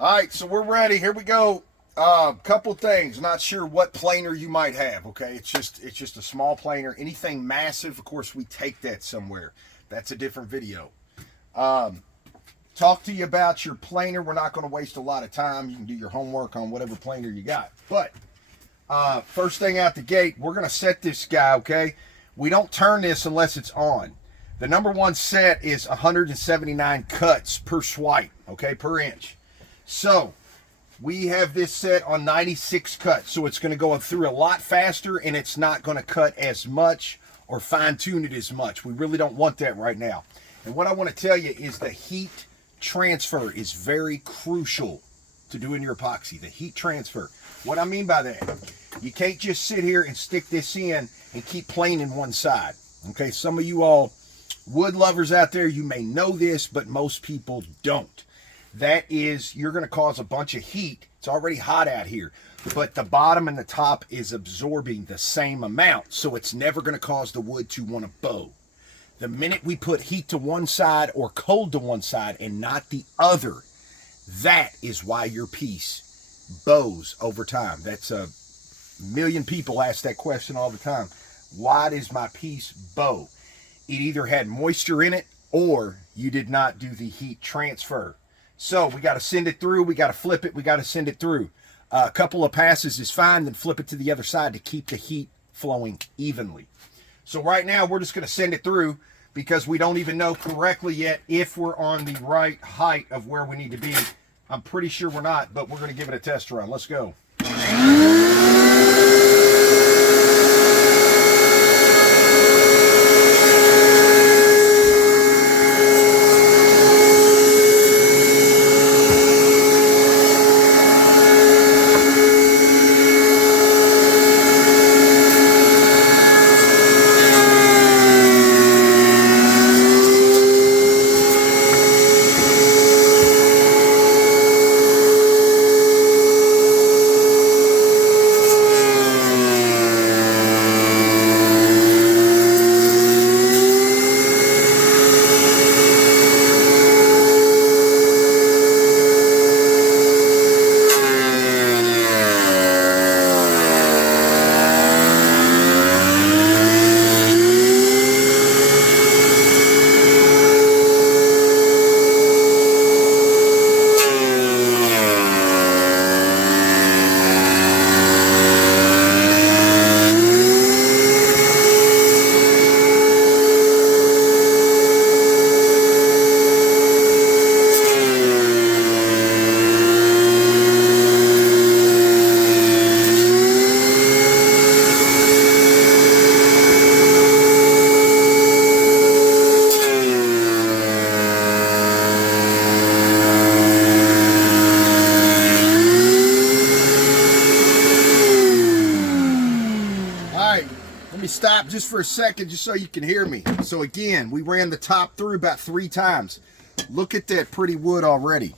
All right, so we're ready. Here we go. Couple things. Not sure what planer you might have. Okay, it's just a small planer. Anything massive, of course, we take that somewhere. That's a different video. Talk to you about your planer. We're not going to waste a lot of time. You can do your homework on whatever planer you got. But first thing out the gate, we're going to set this guy. Okay, we don't turn this unless it's on. The number one set is 179 cuts per swipe. Okay, per inch. So we have this set on 96 cuts, so it's going to go through a lot faster, and it's not going to cut as much or fine-tune it as much. We really don't want that right now. And what I want to tell you is the heat transfer is very crucial to doing your epoxy. The heat transfer. What I mean by that, you can't just sit here and stick this in and keep planing one side. Okay, some of you all wood lovers out there, you may know this, but most people don't. That is, you're going to cause a bunch of heat. It's already hot out here, but the bottom and the top is absorbing the same amount, so it's never going to cause the wood to want to bow. The minute we put heat to one side or cold to one side and not the other, that is why your piece bows over time. That's a million people ask that question all the time. Why does my piece bow? It either had moisture in it or you did not do the heat transfer. So we got to send it through, we got to flip it, we got to send it through. A couple of passes is fine, then flip it to the other side to keep the heat flowing evenly. So right now we're just going to send it through because we don't even know correctly yet if we're on the right height of where we need to be. I'm pretty sure we're not, but we're going to give it a test run. Let's go. Let me stop just for a second just so you can hear me. So again, we ran the top through about 3 times. Look at that pretty wood already.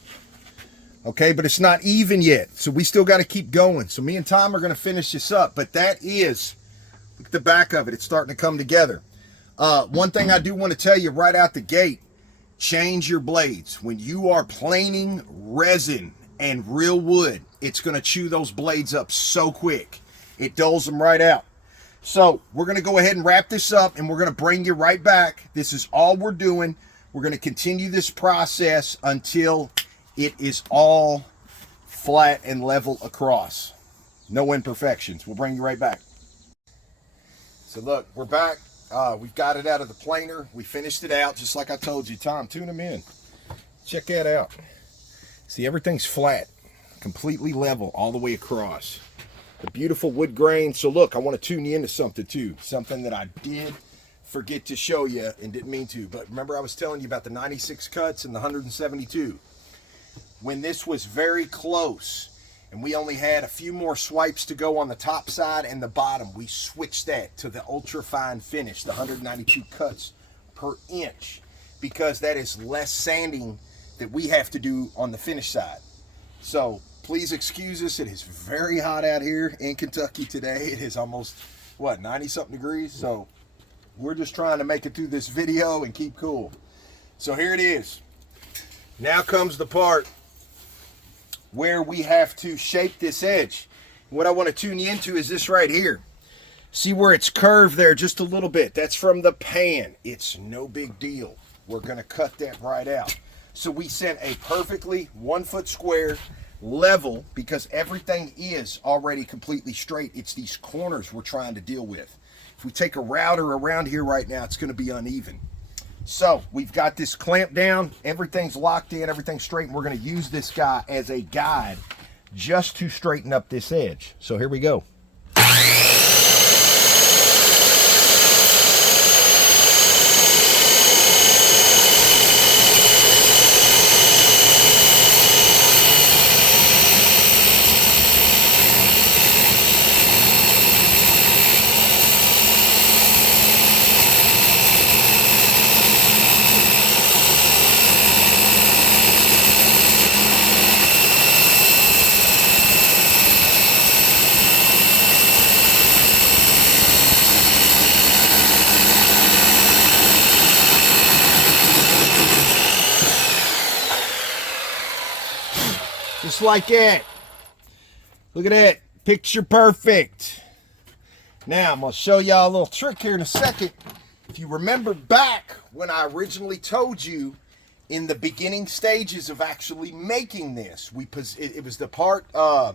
Okay, but it's not even yet, so we still got to keep going. So me and Tom are going to finish this up, but that is, look at the back of it. It's starting to come together. One thing I do want to tell you right out the gate, change your blades. When you are planing resin and real wood, it's going to chew those blades up so quick. It dulls them right out. So we're going to go ahead and wrap this up, and we're going to bring you right back. This is all we're doing. We're going to continue this process until it is all flat and level across. No imperfections. We'll bring you right back. So look, we're back. We've got it out of the planer. We finished it out just like I told you. Tom, tune them in. Check that out. See, everything's flat, completely level all the way across. The beautiful wood grain. So look, I want to tune you into something too. Something that I did forget to show you and didn't mean to. But remember I was telling you about the 96 cuts and the 172. When this was very close and we only had a few more swipes to go on the top side and the bottom, we switched that to the ultra fine finish, the 192 cuts per inch, because that is less sanding that we have to do on the finish side. So please excuse us. It is very hot out here in Kentucky today. It is almost, what, 90 something degrees? So we're just trying to make it through this video and keep cool. So here it is. Now comes the part where we have to shape this edge. What I want to tune you into is this right here. See where it's curved there just a little bit? That's from the pan. It's no big deal. We're going to cut that right out. So we sent a perfectly 1 foot square level, because everything is already completely straight. It's these corners we're trying to deal with. If we take a router around here right now, it's going to be uneven. So we've got this clamped down. Everything's locked in. Everything's straight. And we're going to use this guy as a guide just to straighten up this edge. So here we go. Just like that. Look at that. Picture perfect. Now, I'm going to show y'all a little trick here in a second. If you remember back when I originally told you in the beginning stages of actually making this, it was the part, I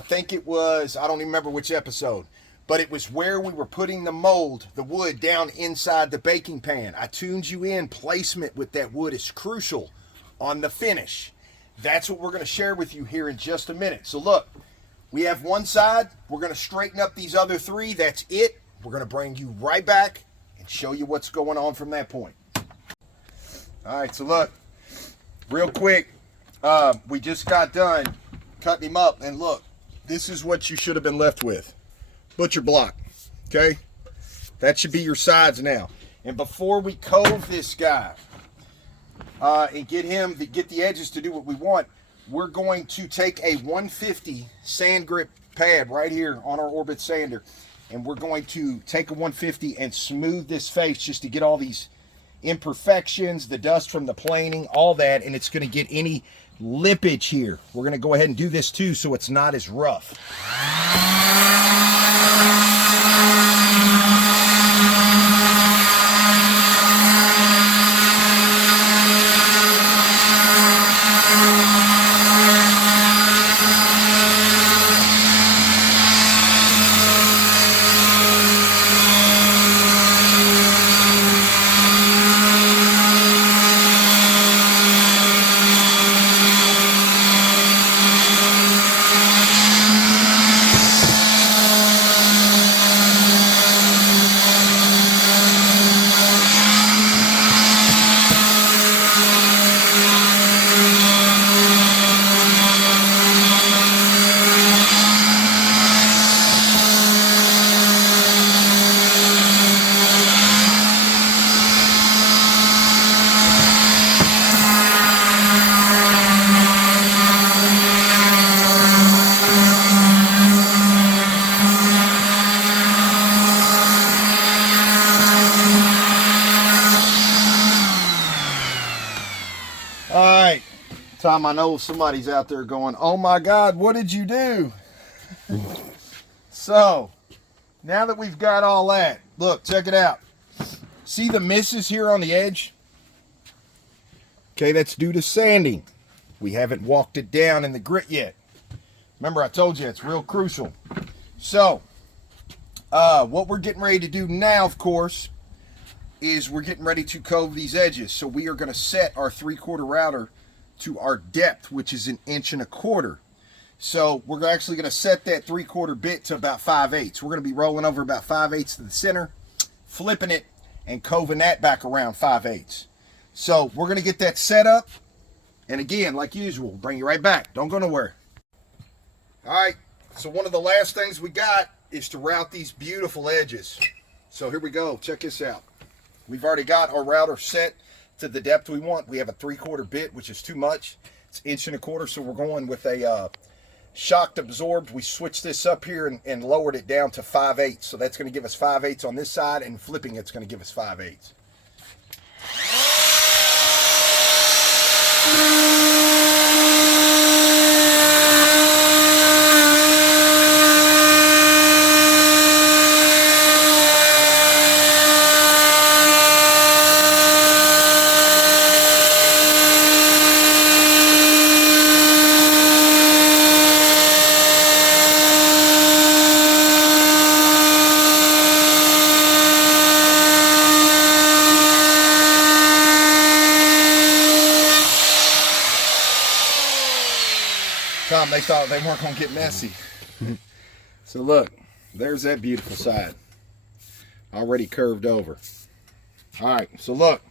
think it was, I don't even remember which episode, but it was where we were putting the mold, the wood, down inside the baking pan. I tuned you in. Placement with that wood is crucial on the finish. That's what we're going to share with you here in just a minute. So look, we have one side. We're going to straighten up these other three. That's it. We're going to bring you right back and show you what's going on from that point. All right, so look, real quick, we just got done cutting him up, and look, this is what you should have been left with. Butcher block, okay? That should be your sides now. And before we cove this guy, and get the edges to do what we want, we're going to take a 150 sand grip pad right here on our Orbit sander, and we're going to take a 150 and smooth this face just to get all these imperfections, the dust from the planing, all that, and it's going to get any lippage here. We're going to go ahead and do this too so it's not as rough. Tom, I know somebody's out there going, oh my God, what did you do? So, now that we've got all that, look, check it out. See the misses here on the edge? Okay, that's due to sanding. We haven't walked it down in the grit yet. Remember, I told you it's real crucial. So, what we're getting ready to do now, of course, is we're getting ready to cove these edges. So we are going to set our 3/4 router to our depth, which is 1 1/4 inches. So we're actually going to set that 3/4 bit to about 5/8. We're going to be rolling over about 5/8 to the center, flipping it, and coving that back around 5/8. So we're going to get that set up, and again, like usual, bring you right back. Don't go nowhere. All right, so one of the last things we got is to route these beautiful edges. So here we go. Check this out. We've already got our router set to the depth we want. We have a 3/4 bit, which is too much. It's 1 1/4 inches, so we're going with a shocked absorbed. We switched this up here and lowered it down to 5/8. So that's going to give us 5/8 on this side, and flipping it's going to give us 5/8. Tom, they thought they weren't going to get messy. So look, there's that beautiful side. Already curved over. All right, so look.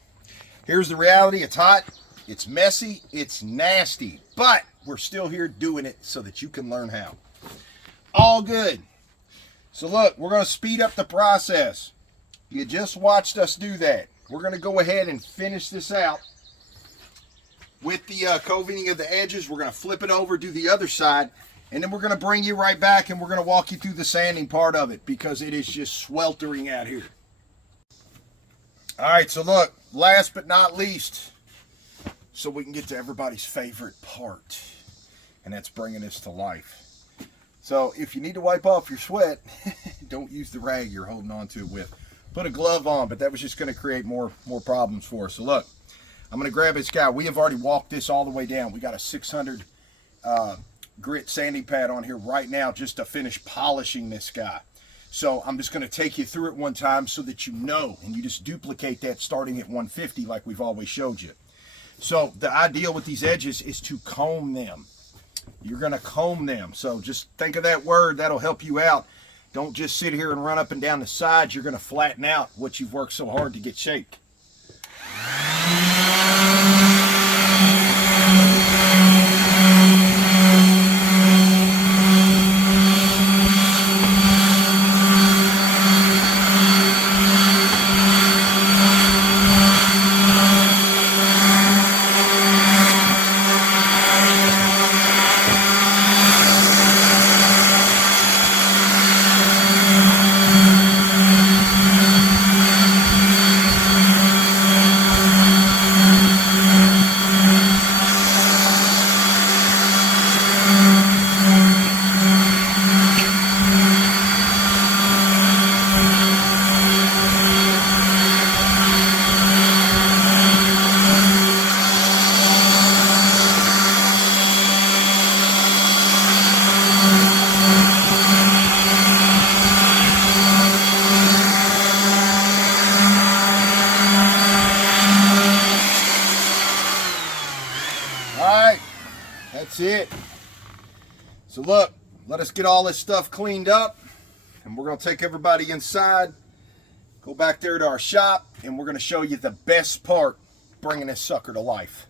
Here's the reality. It's hot. It's messy. It's nasty. But we're still here doing it so that you can learn how. All good. So look, we're going to speed up the process. You just watched us do that. We're going to go ahead and finish this out with the coating of the edges. We're going to flip it over, do the other side, and then we're going to bring you right back and we're going to walk you through the sanding part of it because it is just sweltering out here. All right, so look, last but not least, so we can get to everybody's favorite part, and that's bringing this to life. So if you need to wipe off your sweat, don't use the rag you're holding on to it with. Put a glove on, but that was just going to create more problems for us. So look, I'm going to grab this guy. We have already walked this all the way down. We got a 600 grit sanding pad on here right now just to finish polishing this guy. So I'm just going to take you through it one time so that you know, and you just duplicate that starting at 150 like we've always showed you. So the idea with these edges is to comb them. You're going to comb them. So just think of that word. That'll help you out. Don't just sit here and run up and down the sides. You're going to flatten out what you've worked so hard to get shaped. That's it. So look, let us get all this stuff cleaned up, and we're going to take everybody inside, go back there to our shop, and we're going to show you the best part, bringing this sucker to life.